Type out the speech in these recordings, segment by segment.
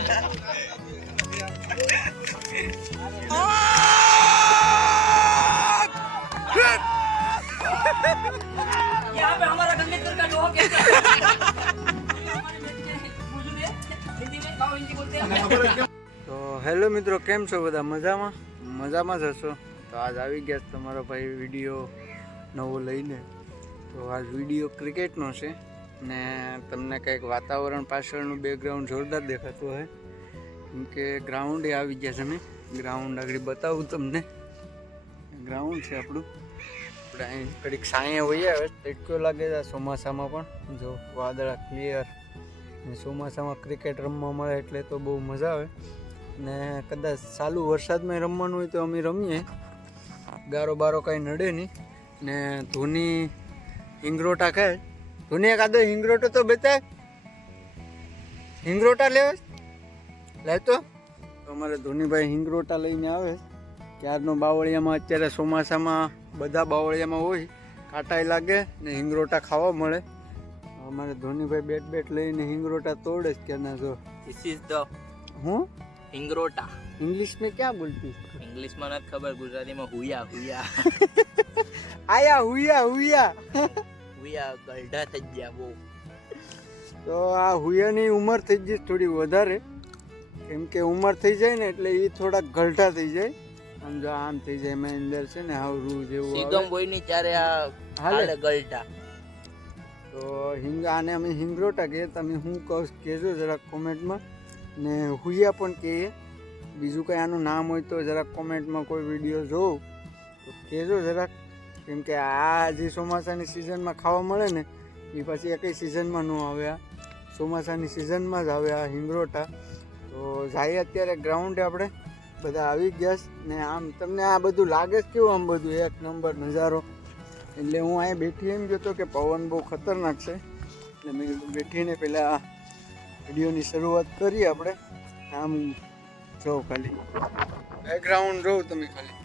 यहाँ पे हमारा कंडक्टर का जो कहता है તો હેલો મિત્રો, કેમ છો બધા? મજામાં જ હશો. તો આજ આવી ગયા તમારો ભાઈ વિડીયો નવો લઈને. તો આજ વિડીયો ક્રિકેટનો છે ને તમને કંઈક વાતાવરણ પાછળનું બેકગ્રાઉન્ડ જોરદાર દેખાતું હોય, કેમ કે ગ્રાઉન્ડે આવી ગયા છે. અમે ગ્રાઉન્ડ આગળ બતાવું તમને. ગ્રાઉન્ડ છે આપણું. આપણે અહીં કડીક સાંયે હોઈએ આવે તડકો લાગે છે ચોમાસામાં, પણ જો વાદળા ક્લિયર. ચોમાસામાં ક્રિકેટ રમવા મળે એટલે તો બહુ મજા આવે. ને કદાચ ચાલુ વરસાદમાં રમવાનું હોય તો અમે રમીએ, ગારો બારો કાંઈ નડે નહીં. ને ધોની હિંગરોટા ખાય. ધોની એક આદો હિંગરોટો તો બતાય, હિંગરોટા લેવે લાવતો. અમારે ધોનીભાઈ હિંગરોટા લઈને આવે. ક્યારનો બાવળિયામાં, અત્યારે ચોમાસામાં બધા બાવળિયામાં હોય, કાંટાઈ લાગે ને હિંગરોટા ખાવા મળે. અમારે ધોનીભાઈ બેટ લઈને હિંગરોટા તોડે જ કે ના. જો This is the હું हिंगरोटा. इंग्लिश में क्या बोलती? इंग्लिश में नहीं खबर, गुजराती में हुया हुया आया हुया हुया हुया गलढा થઈ ગયા બહુ. તો આ હુયાની ઉંમર થઈ ગઈ થોડી વધારે, કેમ કે ઉંમર થઈ જાય ને એટલે એ થોડા ગલઢા થઈ જાય. આમ જો આમ થઈ જાય, મેં અંદર છે ને હાવરું જેવું સિગમ બોયની ચારે આ હાલે ગલઢા. તો આને અમે હિંગરોટા કહીએ. તમે હું કહું કહેજો જરાક કોમેન્ટમાં. ને હુયા પણ કહીએ. બીજું કંઈ આનું નામ હોય તો જરાક કોમેન્ટમાં, કોઈ વિડીયો જોઉં તો કહેજો જરાક. કેમ કે આ જે ચોમાસાની સિઝનમાં ખાવા મળે ને એ પછી એકઈ સિઝનમાં ન આવે. આ ચોમાસાની સિઝનમાં જ આવે આ હિંગરોટા. તો જાય અત્યારે ગ્રાઉન્ડે આપણે બધા આવી ગયા ને. આમ તમને આ બધું લાગે જ કેવું? આમ બધું એક નંબર નજારો. એટલે હું અહીંયા બેઠી એમ જોતો કે પવન બહુ ખતરનાક છે, એટલે મેં કીધું બેઠીને પહેલાં વિડીયોની શરૂઆત કરીએ આપણે. આમ જો ખાલી બેકગ્રાઉન્ડ જોઉં તમે, ખાલી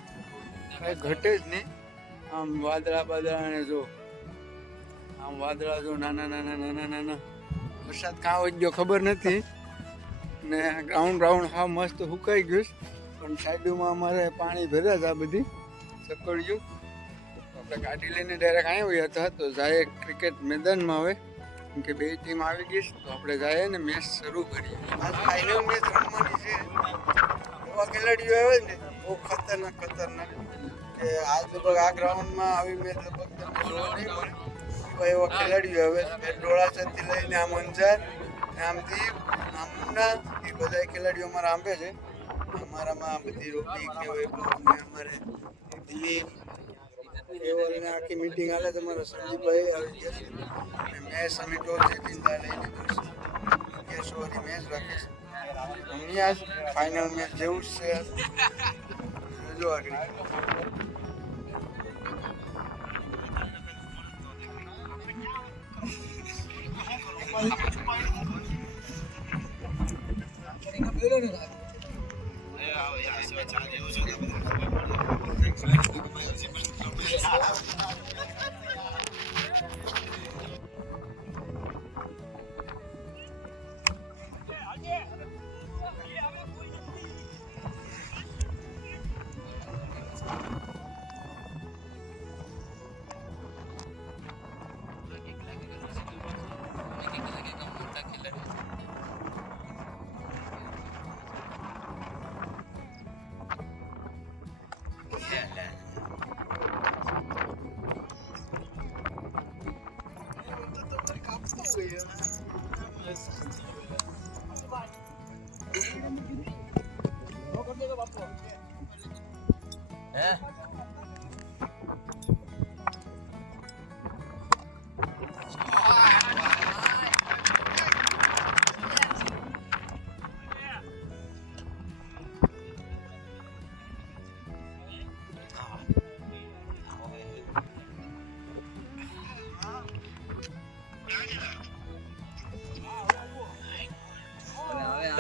કાંઈ ઘટે જ નહીં. આમ વાદળાને જો, આમ વાદળા જો નાના નાના નાના નાના. વરસાદ કાં હોય ગયો ખબર નથી. ને ગ્રાઉન્ડ હા મસ્ત સુકાઈ ગયું, પણ સાઈડમાં અમારે પાણી ભર્યા છે. આ બધી ચકડિયું. આપણે ગાડી લઈને ડાયરેક્ટ અહીંયા આવ્યા હતા. તો જાય ક્રિકેટ મેદાનમાં આવે, કેમ કે બે ટીમ આવી ગઈ. તો આપણે જાય ને મેચ શરૂ કરીએ. આ ફાઇનલ મેચ રમવાની છે. એવા ખેલાડીઓ આવે ને બહુ ખતરનાક કે આ ગ્રાઉન્ડમાં આવી મેચ લગભગ તમને જોવા નહીં મળે. એવા ખેલાડીઓ આવે. ડોળાસરથી લઈને આમ અંજાર, આમ દીપ, આમ મુન્ના, એ બધા ખેલાડીઓ અમારા આંબે છે. અમારામાં બધી રોપી કે અમારે દિલીપ કેવલને આખી મિટિંગ હાલે. તમારા સંજીવભાઈ આવી ગયા છે. મેચ અમે ટોલ ચિંતા લઈને કેશોરી મેચ રાખે છે. અહીંયા ફાઇનલ મેચ જેવું જ છે. જો આગળ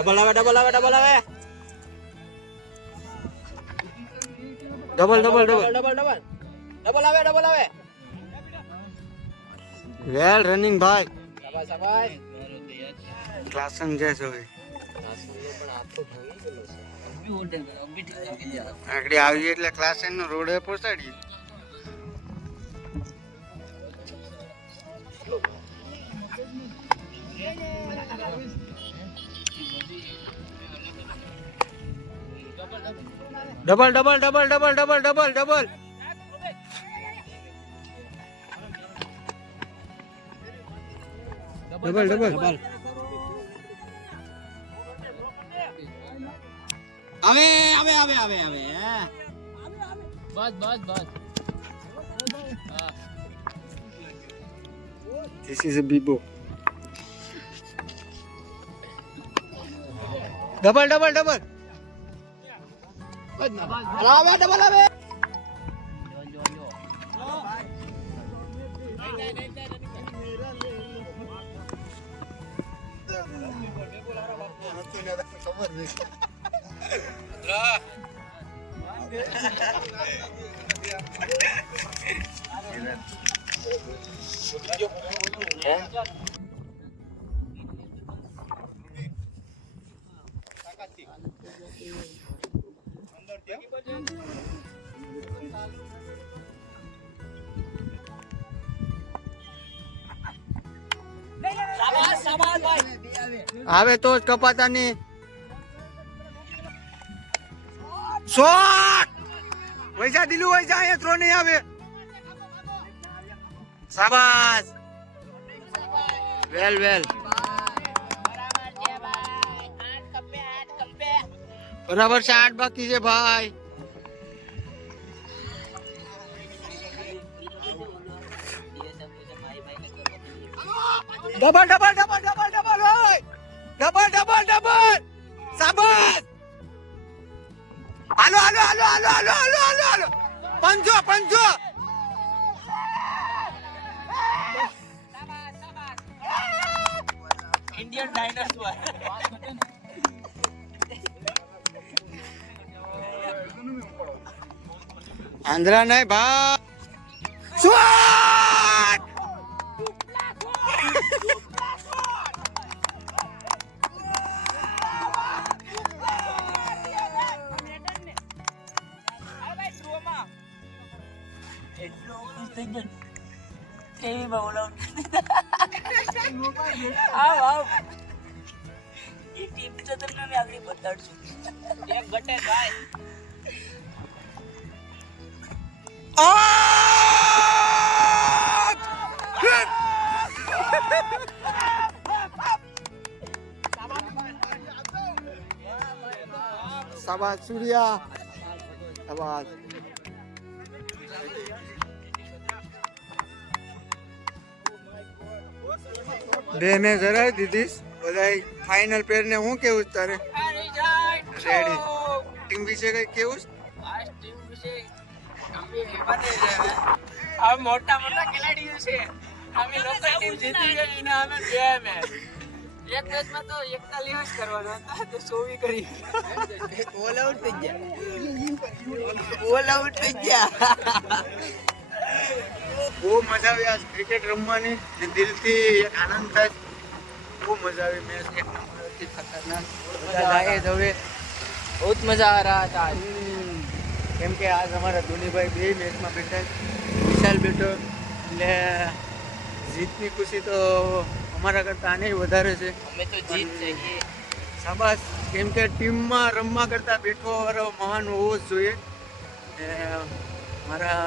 ડબલ આવે ડબલ આવે. વેલ રનિંગ ભાઈ. ક્લાસન જैसे હોય. આગળ આવીએ એટલે ક્લાસ નો રોડે પહોંચાડીએ. Double double double double double double double double double આવે આવે આવે આવે આવે બસ બસ બસ This is a Bibo. Double double double આવે ડબલ આવે આવે તો જ કપાતા ની શોટ વૈસા દિલુ વૈસા અહીંયા થ્રો નહીં આવે. શાબાશ વેલ વેલ બરાબર છે. 8 બાકી છે ભાઈ. Double double double double double હોય ડબલ ડબલ ડબલ શાબાશ. હાલો હાલો હાલો હાલો હાલો હાલો હાલો હાલો પંજો પંજો ઇન્ડિયન ડાયનાસોર આંધ્રા નહીં ભાઈ. શોટ કેવી બોલો આવ આવ એ ટીમ તો તમને મેં આગળ બતાડશું. એક ગટે ગાય શાબાશ સૂર્યા શાબાશ. બે મેચ હરાવી દીધી બધા. ફાઇનલ પેર ને હું કેવું તારે રેડી ટીમ વિશે કઈ કેવું? આ મોટા મોટા ખેલાડીઓ છે. અમે લોકલ ટીમ જીતી ગઈ ને અમે બે મેચ એક મેચમાં તો 41 જ કરવાનો હતા તો 24 કરી. ઓલ આઉટ થઈ ગયા. ઓલ આઉટ થઈ ગયા. બહુ મજા આવી આજ ક્રિકેટ રમવાની. દિલથી એક આનંદ થાય. બહુ મજા આવી. મેચ એક નંબર હતી ખતરનાક. બધા લાયે હવે बहुत मजा आ रहा था. કેમ કે આજ અમારા ધોનીભાઈ બે મેચમાં બેઠા. વિશાલ બેઠો એટલે જીતની ખુશી તો અમારા કરતાં આને વધારે છે. અમે તો જીત જઈએ. શાબાશ. કેમ કે ટીમમાં રમવા કરતાં બેઠો વાળો મહાન હોવો જ જોઈએ. ને મારા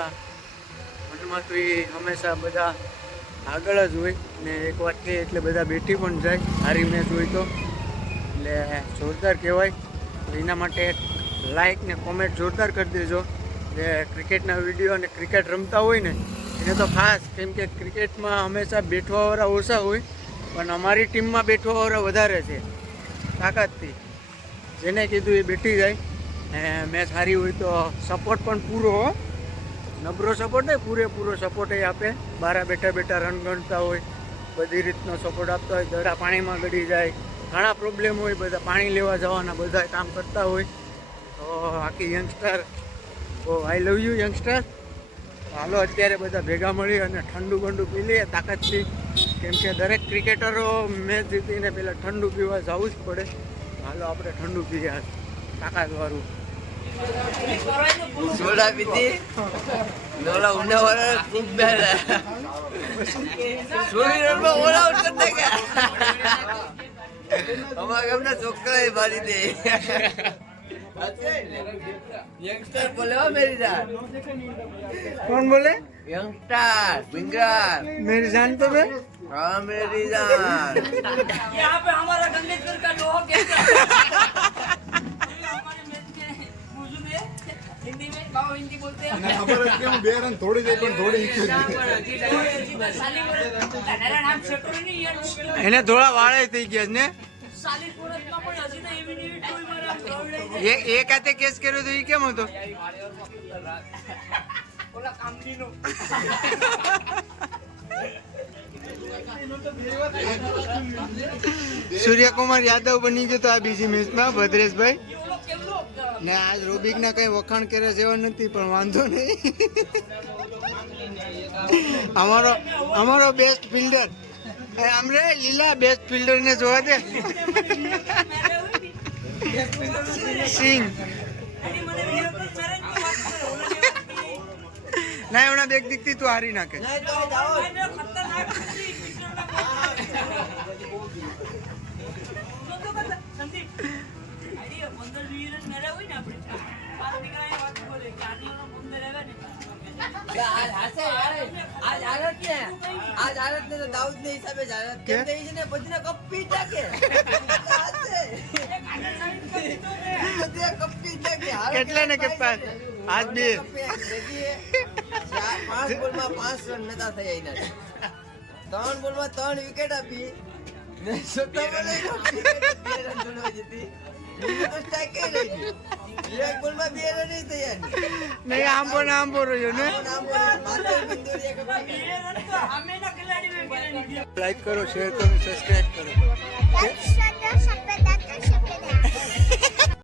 મનમાં તો એ હંમેશા બધા આગળ જ હોય ને એક વાત કહે એટલે બધા બેઠી પણ જાય સારી મેચ હોય તો. એટલે જોરદાર કહેવાય. તો એના માટે લાઈક ને કોમેન્ટ જોરદાર કરી દેજો. જે ક્રિકેટના વિડીયો અને ક્રિકેટ રમતા હોય ને એને તો ખાસ. કેમ કે ક્રિકેટમાં હંમેશા બેઠવાવાળા ઓછા હોય પણ અમારી ટીમમાં બેઠવાવાળા વધારે છે તાકાતથી. જેને કીધું એ બેઠી જાય. ને મેચ સારી હોય તો સપોર્ટ પણ પૂરો હો. નબળો સપોર્ટ નહીં, પૂરેપૂરો સપોર્ટ એ આપે. બારા બેઠા બેઠા રન ગણતા હોય, બધી રીતનો સપોર્ટ આપતા હોય. દડા પાણીમાં ગળી જાય, ઘણા પ્રોબ્લેમ હોય, બધા પાણી લેવા જવાના બધા કામ કરતા હોય. તો આખી youngster I love you youngster. હાલો અત્યારે બધા ભેગા મળી અને ઠંડુ બંડુ પી લઈએ તાકાતથી. કેમ કે દરેક ક્રિકેટરો મેચ જીતીને પહેલાં ઠંડુ પીવા જવું જ પડે. હાલો આપણે ઠંડુ પીએ તાકાત વાળું. સોડા પીધી ઓલા ઊંડા વાળા ખૂબ બેલા સોરી રનમાં ઓલા ઉતર દે કે અમારા ગામના છોકરા મારી દે યંગસ્ટર બોલે હો મેરી જાન. કોણ બોલે? યંગસ્ટર भिंगर मेरी जान तो बे. हाँ मेरी जान. यहाँ पे हमारा गंगेश्वर का लोहा कहता है हमारे मैच में मौजूद है हिंदी में गाँव हिंदी बोलते हैं થોડી જાય પણ થોડી साली मेरा नाम शेटो नहीं यार એને થોડા વાળે થઈ ગયા છે ને. साली कोरस में पण हसी ना एवी नीवी टोई मारा ग्राउंड એ કાતે કેસ કર્યો તો એ કેમ હતો? ओला कामनी नो સૂર્યકુમાર યાદવ બની ગયો તો આ બીજી મેચમાં ભદ્રેશભાઈ. ये वो लोग केम लोग ને આજ રોબિકના કઈ વખાણ કરે જેવા નથી પણ વાંધો નહીં. અમારો બેસ્ટ ફિલ્ડર આમરે લીલા બેસ્ટ ફિલ્ડર ને જોવા દે. સિંગ अरे मैंने वीडियो पर चरण की बात करो ના એમના બેગ દીકતી તું હારી નાખે. मैं खतरनाक संदीप अरे बंदर वीरन मेरे हुई ना अपने बात निकलाए बात बोले गाड़ी वाला बंदर है ना आज हासे आज आरत ने आज आरत ने तो दाऊद ने हिसाबे आरत કે? કેમ દઈ છે ને બધીને કપ પી જાકે હાસે બધીને કપ પી જાકે કેટલા ને કે પાંચ? આજ બે. પાંચ બોલમાં 5 રન નતા થયા એના 3 બોલમાં 3 વિકેટ આપી ને છોટા બોલે 2 રન જોડવા જતી બીજું તો સ્ટ્રાઇક રહી ગઈ એક બોલમાં 2 રન નહીં થયા નહીં આંબો રહ્યો ને. માત્ર બિંદુરી એક ये रन तो हमें ना खिलाड़ी में खेलने दिया લાઈક કરો, શેર કરો, સબસ્ક્રાઇબ કરો. That's